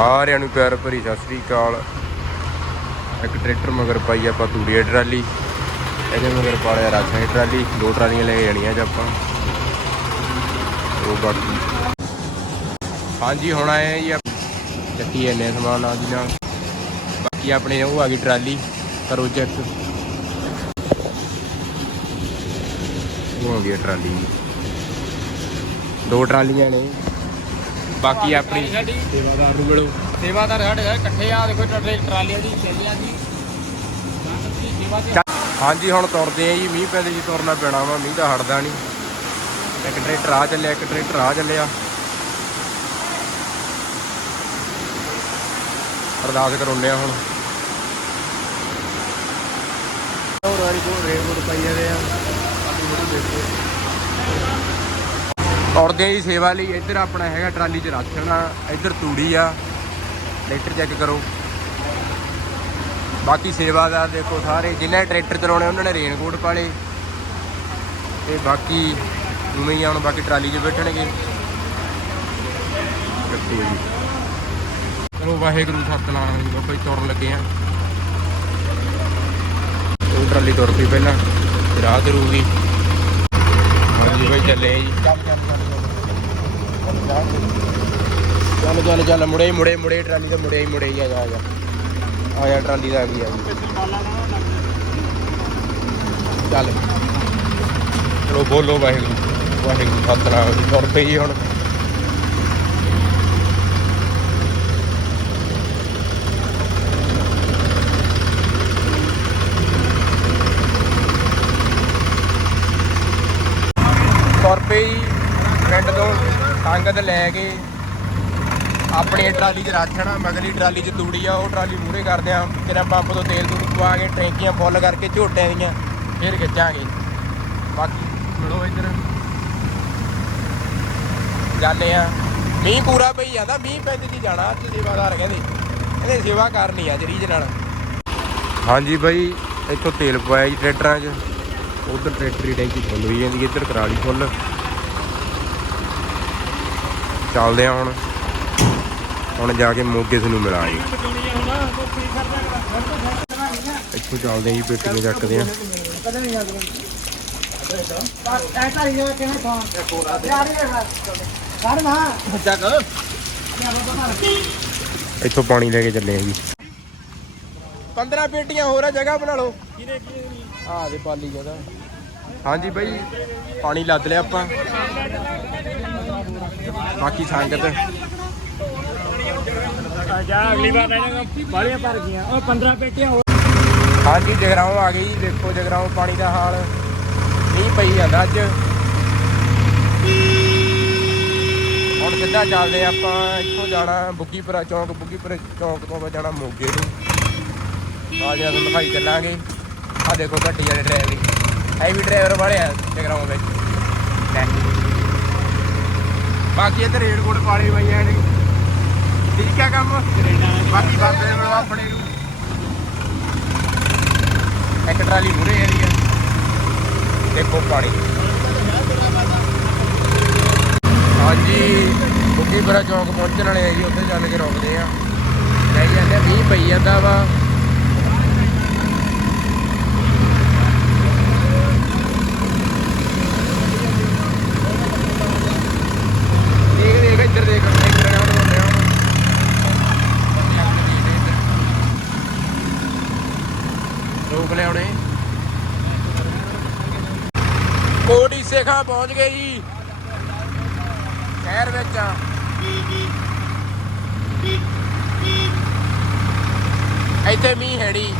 ਸਾਰਿਆਂ ਨੂੰ ਪਿਆਰ ਭਰੀ ਸਤਿ ਸ੍ਰੀ ਅਕਾਲ। ਇੱਕ ਟਰੈਕਟਰ ਮਗਰ ਪਾਈ ਆਪਾਂ ਤੂੜੀ ਦੀ ਟਰਾਲੀ। ਇਹਦੇ ਮਗਰ ਪਾਲਿਆ ਰਾਖਾਂ ਦੀ ਟਰਾਲੀ। ਦੋ ਟਰਾਲੀਆਂ ਲੈ ਕੇ ਜਾਣੀਆਂ ਅੱਜ ਆਪਾਂ। ਉਹ ਬਾਕੀ। ਹਾਂਜੀ, ਹੁਣ ਆਏ ਆ ਜੀ ਚੱਕੀ ਇੰਨੇ ਸਮਾਨ ਨਾਲ ਦੀ ਨਾਲ। ਬਾਕੀ ਆਪਣੇ ਉਹ ਆ ਗਈ ਟਰਾਲੀ ਕਰੋ ਚੈੱਕ ਉਹ ਆ ਗਈ ਟਰਾਲੀ। ਦੋ ਟਰਾਲੀਆਂ ਨੇ। ਬਾਕੀ ਆਪਣੀ ਸੇਵਾਦਾਰ ਨੂੰ ਮਿਲੋ। ਸੇਵਾਦਾਰ ਸਾਡੇ ਸਾਰੇ ਇਕੱਠੇ ਆ ਦੇਖੋ ਟਰੱਕ ਟਰਾਲੀਆਂ ਦੀ ਚੱਲੀਆਂ ਜੀ। ਹਾਂਜੀ ਹੁਣ ਤੁਰਦੇ ਆ ਜੀ ਮੀਂਹ ਪੈਂਦੇ ਜੀ ਤੁਰਨਾ ਪੈਣਾ ਵਾ ਮੀਂਹ ਤਾਂ ਹਟਦਾ ਨਹੀਂ। ਇੱਕ ਟਰੈਕਟਰ ਆ ਚੱਲਿਆ ਇੱਕ ਟਰੈਕਟਰ ਆ ਚੱਲਿਆ। ਅਰਦਾਸ ਕਰਾਉਂਦੇ ਆ ਹੁਣ। ਹੋਰ ਵਾਰੀ ਕੋਲ ਰੇਲ ਕੋਲ ਪਾਈ ਜਾਂਦੇ ਆ। ਦੇਖੋ ਆ ਜੀ ਸੇਵਾ ਲਈ ਇੱਧਰ ਆਪਣਾ ਹੈਗਾ ਟਰਾਲੀ 'ਚ ਰਾਖਣਾ ਇੱਧਰ ਤੂੜੀ ਆ ਟਰੈਕਟਰ ਚੈੱਕ ਕਰੋ। ਬਾਕੀ ਸੇਵਾਦਾਰ ਦੇਖੋ ਸਾਰੇ ਜਿਨ੍ਹਾਂ ਟਰੈਕਟਰ ਚਲਾਉਣੇ ਉਹਨਾਂ ਨੇ ਰੇਨਕੋਟ ਪਾਲੇ ਤੇ ਬਾਕੀ ਉਵੇਂ ਹੀ ਆ ਹੁਣ ਬਾਕੀ ਟਰਾਲੀ 'ਚ ਬੈਠਣਗੇ। ਦੇਖੋ ਜੀ। ਚਲੋ ਵਾਹਿਗੁਰੂ ਸਤਨਾਮ ਜੀ ਬਾਬਾ ਜੀ ਤੁਰਨ ਲੱਗੇ ਆ। ਉਹ ਟਰਾਲੀ ਤੁਰ ਪਈ ਪਹਿਲਾਂ ਫਿਰ ਆਹ ਕਰੂਗੀ ਹਾਂਜੀ ਬਾਈ ਚੱਲੇ ਜੀ ਚੱਲ ਚੱਲ ਚੱਲ ਮੁੜੇ ਮੁੜੇ ਮੁੜੇ ਟਰਾਲੀ ਤੇ ਮੁੜੇ ਹੀ ਮੁੜੇ ਹੀ ਆ ਜਾ ਆ ਜਾ। ਆ ਜਾ ਟਰਾਲੀ ਦਾ ਆ ਗਈ ਆ ਚੱਲ। ਚਲੋ ਬੋਲੋ ਵਾਹਿਗੁਰੂ ਵਾਹਿਗੁਰੂ ਸਤਨਾਮ ਜੀ। ਤੁਰ ਪਈ ਹੁਣ। ਤੁਰ ਜੀ ਪਿੰਡ ਤੋਂ ਸੰਗਤ ਲੈ ਕੇ ਆਪਣੀ ਟਰਾਲੀ 'ਚ ਰਾਖਣਾ ਮਗਲੀ ਟਰਾਲੀ 'ਚ ਤੂੜੀ ਆ, ਉਹ ਟਰਾਲੀ ਮੂਹਰੇ ਕਰਦੇ ਆ ਤੇਰਾ ਪੰਪ ਤੋਂ ਤੇਲ ਤੂਲ ਪਵਾ ਕੇ ਟੈਂਕੀਆਂ ਫੁੱਲ ਕਰਕੇ ਝੋਟਿਆਂ ਦੀਆਂ ਫਿਰ ਖਿੱਚਾਂਗੇ। ਬਾਕੀ ਮਿਲੋ ਇੱਧਰ ਜਾਂਦੇ ਆ। ਮੀਂਹ ਪੂਰਾ ਪਈ ਜਾਂਦਾ, ਮੀਂਹ ਪੈਂਦੇ ਦੀ ਜਾਣਾ, ਅੱਜ ਸੇਵਾਦਾਰ ਕਹਿੰਦੇ ਇਹਨੇ ਸੇਵਾ ਕਰਨੀ ਆ ਜਰੀਜ ਨਾਲ। ਹਾਂਜੀ ਬਾਈ, ਇੱਥੋਂ ਤੇਲ ਪਵਾਇਆ ਜੀ ਟਰੈਕਟਰਾਂ 'ਚ। ਉਧਰ ਟਰੈਕਟਰੀ ਟੈਂਕੀ ਫੁੱਲ ਹੋਈ ਜਾਂਦੀ ਇੱਧਰ ਕਰਾਲੀ ਫੁੱਲ ਚੱਲਦੇ ਆ ਹੁਣ। ਹੁਣ ਜਾ ਕੇ ਮੋਗੇ ਨੂੰ ਮਿਲਾਂਗੇ। ਇੱਥੋਂ ਚੱਲਦੇ ਆ ਜੀ, ਪੇਟੀ ਚੱਕਦੇ ਆ ਇੱਥੋਂ ਪਾਣੀ ਲੈ ਕੇ ਚੱਲੇ ਆ ਜੀ। 15 ਪੇਟੀਆਂ ਹੋਰ ਆ, ਜਗ੍ਹਾ ਬਣਾ ਲਓ। ਆ ਦੇ ਪਾਲੀ ਜਗ੍ਹਾ। ਹਾਂਜੀ ਬਾਈ ਪਾਣੀ ਲੱਦ ਲਿਆ ਆਪਾਂ। ਬਾਕੀ ਸੰਗਤ। ਜਾ ਅਗਲੀ ਵਾਰ ਲੈਣਾ ਬਾਲੀਆਂ ਭਰ ਗਈਆਂ। ਉਹ 15 ਪੇਟੀਆਂ ਹੋਰ। ਹਾਂਜੀ ਜਗਰਾਉਂ ਆ ਗਈ। ਦੇਖੋ ਜਗਰਾਉਂ ਪਾਣੀ ਦਾ ਹਾਲ। ਮੀਂਹ ਪਈ ਜਾਂਦਾ ਅੱਜ। ਹੁਣ ਸਿੱਧਾ ਚੱਲਦੇ ਹਾਂ ਆਪਾਂ। ਇੱਥੋਂ ਜਾਣਾ ਬੁੱਗੀਪੁਰਾ ਚੌਂਕ। ਬੁੱਗੀਪੁਰਾ ਚੌਂਕ ਤੋਂ ਆਪਾਂ ਜਾਣਾ ਮੋਗੇ ਨੂੰ। ਆ ਜਿਹੜਾ ਤੁਹਾਨੂੰ ਦਿਖਾਈ ਚੱਲਾਂਗੇ। ਆ ਦੇਖੋ ਗੱਡੀ ਵਾਲੇ ਡਰਾਈਵਰ ਐ ਵੀ ਡਰਾਈਵਰ ਵਾਲੇ ਆ ਜਗਰਾਉਂ ਵਿੱਚ। ਲੈ। ਬਾਕੀ ਇੱਧਰ ਰੇਡਕੋਟ ਪਾਲੇ ਪਈ ਨੇ ਠੀਕ ਆ ਕੰਮ? ਬਾਕੀ ਬਾਬੇ ਨੂੰ ਆਪਣੇ ਨੂੰ। ਇੱਕ ਟਰਾਲੀ ਮੂਰੇ ਇਹਦੀ ਆ। ਦੇਖੋ ਪਾਣੀ। ਹਾਂਜੀ ਬੁੱਗੀਪੁਰਾ ਚੌਂਕ ਪਹੁੰਚਣ ਵਾਲੇ ਆ ਜੀ ਉੱਥੇ ਚੱਲ ਕੇ ਰੁਕਦੇ ਆ। ਲੈ ਜਾਂਦੇ ਆ, ਮੀਂਹ ਪਈ ਜਾਂਦਾ ਵਾ ਦੇਖ ਦੇਖ ਇੱਧਰ ਦੇਖ ਇੱਧਰ ਆਉਣ ਹੁੰਦੇ ਆ ਰੋਕ ਲਿਆਉਣੇ ਕੋਟੀ ਸੇਖਾ ਪਹੁੰਚ ਗਏ ਜੀ। ਸ਼ਹਿਰ ਵਿੱਚ। ਆ ਇੱਥੇ ਮੀਂਹ ਹੈੜੀ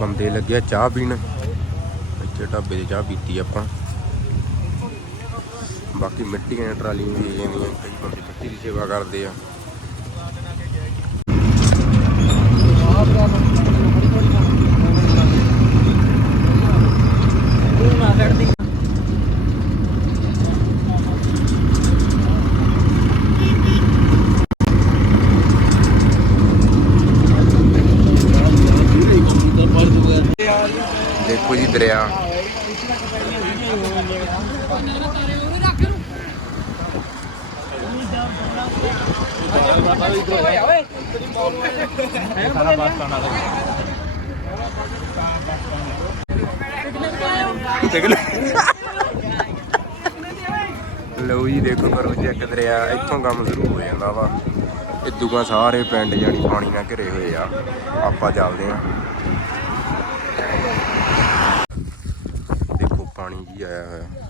ਬੰਦੇ ਲੱਗਿਆ ਚਾਹ ਪੀਣ। ਇੱਥੇ ਢਾਬੇ 'ਤੇ ਚਾਹ ਪੀਤੀ ਆਪਾਂ। ਬਾਕੀ ਮਿੱਟੀ ਦੀਆਂ ਟਰਾਲੀਆਂ ਵੀ ਜਾਂਦੀਆਂ ਕਈ ਬੰਦੇ ਮਿੱਟੀ ਦੀ ਸੇਵਾ ਕਰਦੇ ਆ ਤੂੰ ਨਾ ਲੜਦੀ ਦੇਖੋ ਜੀ ਦਰਿਆ ਦੇਖ ਲਓ ਜੀ, ਦੇਖੋ ਕਰੋ ਚੈੱਕ ਦਰਿਆ, ਇੱਥੋਂ ਕੰਮ ਸ਼ੁਰੂ ਹੋ ਜਾਂਦਾ ਵਾ। ਇਦੂਗਾ ਸਾਰੇ ਪਿੰਡ ਜਾਨੀ ਪਾਣੀ ਨਾਲ ਘਿਰੇ ਹੋਏ ਆ। ਆਪਾਂ ਚੱਲਦੇ ਆ। ਦੇਖੋ, ਪਾਣੀ ਜੀ ਆਇਆ ਹੋਇਆ।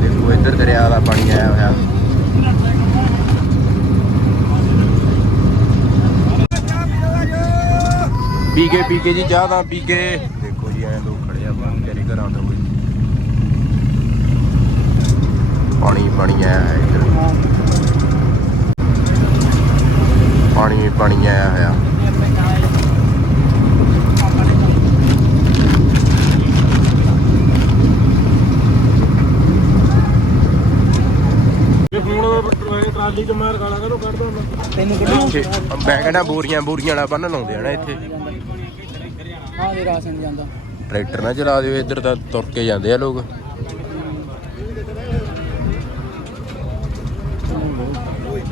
ਦੇਖੋ, ਇੱਧਰ ਦਰਿਆ ਦਾ ਪਾਣੀ ਆਇਆ ਹੋਇਆ। ਪੀਕੇ ਪੀਕੇ ਜੀ, ਚਾਹ ਤਾਂ ਪੀ ਕੇ। ਦੇਖੋ ਜੀ ਐ ਲੋਕ ਖੜੇ ਆ ਬਾਹਰ ਤੇਰੇ ਘਰਾਂ ਤੋਂ ਕੋਈ ਪਾਣੀ ਪਾਣੀ ਆਇਆ ਹੈ ਇੱਧਰ। ਪਾਣੀ ਪਾਣੀ ਆਇਆ ਹੋਇਆ। ਟਰਾਲੀ ਤੇ ਮਾਰ ਗਾਲਾਂ ਕਰੋ ਕੱਢ ਦੋ ਤੈਨੂੰ ਇੱਥੇ ਬੈਂਗਣਾ ਬੋਰੀਆਂ ਬੋਰੀਆਂ ਵਾਲਾ ਬੰਨ ਲਾਉਂਦੇ ਆ ਨਾ ਇੱਥੇ। ਹਾਂ ਦੇ ਰਾਸ਼ਨ ਜਾਂਦਾ। ਟਰੈਕਟਰ ਨਾ ਚਲਾ ਦਿਓ ਇੱਧਰ ਤਾਂ ਤੁਰ ਕੇ ਜਾਂਦੇ ਆ ਲੋਕ।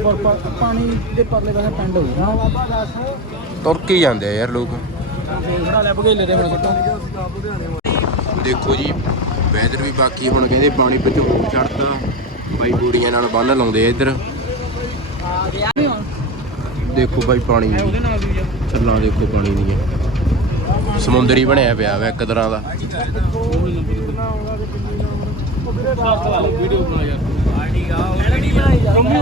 ਪਾਣੀ ਦੇ ਪਰਲੇ ਪਾਸੇ ਪਿੰਡ ਹੋਊਗਾ ਤੁਰ ਕੇ ਹੀ ਜਾਂਦੇ ਆ ਯਾਰ ਲੋਕ। ਥੋੜਾ ਲੈ ਬਗੇਲੇ ਦੇ ਹੁਣ ਸਿੱਟਾ। ਦੇਖੋ ਜੀ ਵੈਦਰ ਵੀ ਬਾਕੀ ਹੁਣ ਕਹਿੰਦੇ ਪਾਣੀ ਵਿੱਚ ਹੋਰ ਛੱਡਦਾ ਬਾਈ ਬੋਰੀਆਂ ਨਾਲ ਬੰਨ ਲਾਉਂਦੇ ਆ ਇੱਧਰ। ਦੇਖੋ ਬਾਈ ਪਾਣੀ। ਛੱਲਾਂ ਦੇਖੋ ਪਾਣੀ ਦੀਆਂ। ਸਮੁੰਦਰੀ ਬਣਿਆ ਪਿਆ ਵਾ ਇੱਕ ਤਰ੍ਹਾਂ ਦਾ। ਵੀਡੀਓ ਬਣਾ ਯਾਰ। ਬੰਦੇ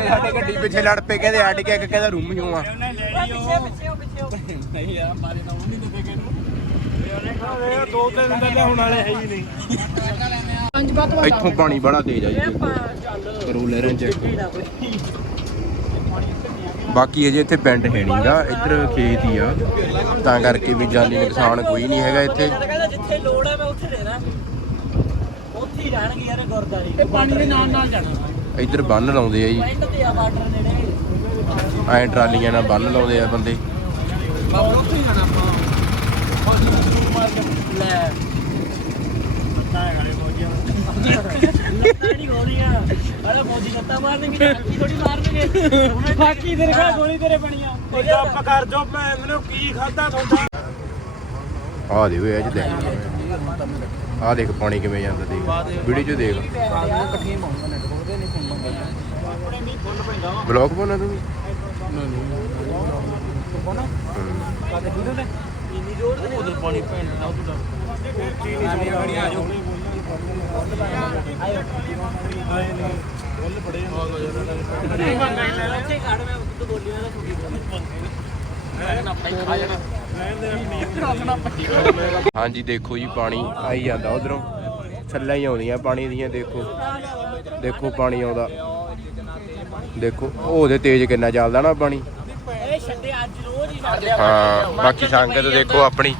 ਸਾਡੇ ਗੱਡੀ ਪਿੱਛੇ ਲੜ ਪਏ ਕਹਿੰਦੇ ਅੱਡ ਕੇ ਇੱਕ ਕਹਿੰਦਾ ਰੂਮ ਜੂ ਆ ਨਹੀਂ ਯਾਰ ਮਾਰੇ ਤਾਂ ਉਹ ਨਹੀਂ ਦਿੱਤੇ ਕਿਹਨੂੰ ਦੋ ਤਿੰਨ ਦਿਨ ਹੁਣ ਵਾਲੇ ਹੈ ਹੀ ਨਹੀਂ ਇੱਥੋਂ ਪਾਣੀ ਬੜਾ ਤੇਜ਼ ਆ ਜੀ। ਕਰੋ ਲਹਿਰਾਂ ਬਾਕੀ ਅਜੇ ਇੱਥੇ ਪਿੰਡ ਹੈ ਨਹੀਂਗਾ ਇੱਧਰ ਖੇਤ ਹੀ ਆ। ਤਾਂ ਕਰਕੇ ਵੀ ਜਾਨੀ ਨੁਕਸਾਨ ਕੋਈ ਨਹੀਂ ਹੈਗਾ ਇੱਥੇ। ਜਿੱਥੇ ਲੋੜ ਹੈ ਮੈਂ ਉੱਥੇ ਹੀ ਰਹਿਣਗੇ ਯਾਰ ਗੁਰਦਾਰੀ ਤੇ ਪਾਣੀ ਦੇ ਨਾਲ ਨਾਲ ਜਾਣਾ। ਇੱਧਰ ਬੰਨ ਲਾਉਂਦੇ ਆ ਜੀ। ਪਿੰਡ ਤੇ ਆ ਬਾਰਡਰ ਨੇੜੇ ਐਂ ਟਰਾਲੀਆਂ ਨਾਲ ਬੰਨ ਲਾਉਂਦੇ ਆ ਬੰਦੇ। ਬਾਬੂ ਉੱਥੇ ਹੀ ਜਾਣਾ ਆਪਾਂ। ਲੈ। ਲੱਤਾਂ ਗਾਲੇ ਮੋਜੀਆਂ ਲੱਤਾਂ ਨਹੀਂ ਹੋ ਰਹੀਆਂ ਅਰੇ ਮੋਜੀ ਲੱਤਾਂ ਮਾਰਨਗੇ ਹੱਥੀ ਥੋੜੀ ਮਾਰਨਗੇ। ਬਾਕੀ ਤੇਰੇ ਕੋਲ ਗੋਲੀ ਤੇਰੇ ਬਣੀਆਂ ਉਹ ਚੁੱਪ ਕਰ ਜੋ ਮੈਨੂੰ ਕੀ ਖਾਦਾ ਤੁਹਾਡਾ? ਆਹ ਦੇਖੋ ਇਹ ਚ ਦੇਖ ਆਹ ਦੇਖ ਪਾਣੀ ਕਿਵੇਂ ਜਾਂਦਾ ਦੇਖ ਵੀਡੀਓ ਚ ਦੇਖ ਇਕੱਠੀਆਂ ਪਾਉਂਗਾ ਨੈਟ ਉਹਦੇ ਨਹੀਂ ਪਾਉਂਗਾ ਆਪਣੇ ਨਹੀਂ ਫੁੱਲ ਪੈਂਦਾ ਵਾ ਬਲੌਗ ਪਾਉਣਾ ਤੂੰ ਵੀ? ਕੋਣਾ ਹੂੰ। ਕਾਦੇ ਵੀਡੀਓ ਨੇ ਇੰਨੀ ਲੋੜ ਤੇ ਉਧਰ ਪਾਣੀ ਪੈਣ ਨਾ ਉਧਰ ਚੀਨੀ ਸੋਣੀ ਗੜੀ ਆ ਜਾਓ ਉੱਥੇ ਖੜ ਮੈਂ ਤੂੰ ਬੋਲੀ ਛੁੱਟੀ ਹਾਂਜੀ ਦੇਖੋ ਜੀ ਪਾਣੀ। ਆਈ ਜਾਂਦਾ ਉਧਰੋਂ। ਛੱਲਾਂ ਹੀ ਆਉਂਦੀਆਂ ਪਾਣੀ ਦੀਆਂ ਦੇਖੋ। ਦੇਖੋ ਪਾਣੀ ਆਉਂਦਾ। ਦੇਖੋ ਉਹ ਉਹਦੇ ਤੇਜ਼ ਕਿੰਨਾ ਚੱਲਦਾ ਨਾ ਪਾਣੀ। ਹੀ ਬਾਕੀ ਸੰਗਤ ਦੇਖੋ ਆਪਣੀ।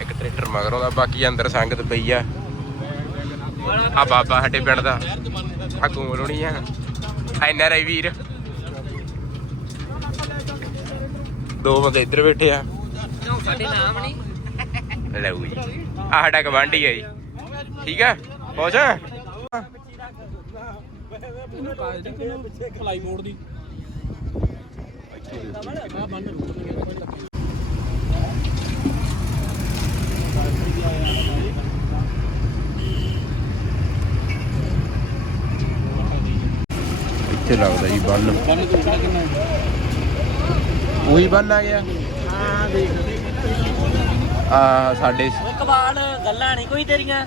ਇੱਕ ਟਰੈਕਟਰ ਮਗਰੋਂ ਦਾ ਬਾਕੀ ਅੰਦਰ ਸੰਗਤ ਪਈ ਆ। ਆ ਬਾਬਾ ਸਾਡੇ ਪਿੰਡ ਦਾ। ਆ ਕੋਲੋਣੀ ਆ। ਐਨ ਆਰ ਆਈ ਵੀਰ। ਦੋ ਬੰਦੇ ਇੱਧਰ ਬੈਠੇ ਆ। ਸਾਡੇ ਨਾਮ ਨਹੀਂ। ਲਓ ਜੀ। ਆ ਸਾਡਾ ਗਵਾਂਢੀ ਆ ਜੀ। ਠੀਕ ਆ? ਪਹੁੰਚ ਖਲਾਈ ਮੋੜ ਦੀ ਇੱਥੇ ਲੱਗਦਾ ਜੀ ਬੰਨ। ਉਹੀ ਬੰਨ ਆ ਗਿਆ। ਹਾਂ ਦੇਖ ਆ ਸਾਡੇ ਓਏ ਕਬਾਲ ਗੱਲਾਂ ਨਹੀਂ ਕੋਈ ਤੇਰੀਆਂ।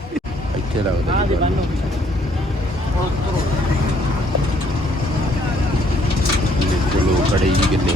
ਇੱਥੇ ਲੱਗਦਾ ਜੀ ਬੰਨ। ਦੇਖੋ ਲੋਕ ਖੜੇ ਜੀ ਕਿੰਨੇ।